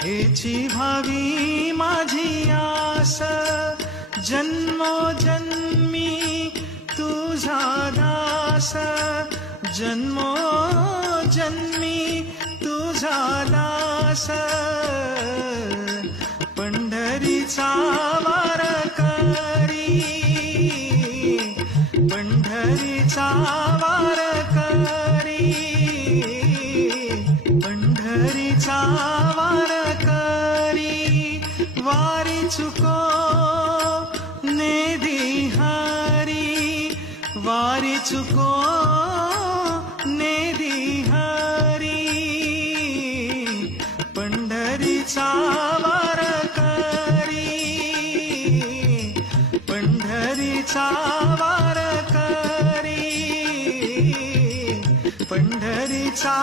हेची भावी माझी आस, जन्मोजन्मी तुझा दास, जन्मोजन्मी तुझा दास. पंढरीचा वारकरी, पंढरीचा वारकरी, पंढरीचा वारकरी. वारी चुको नेदिहारी, वारी चुको नेदिहारी. पंढरीचा वारकरी, पंढरीचा वारकरी, पंढरीचा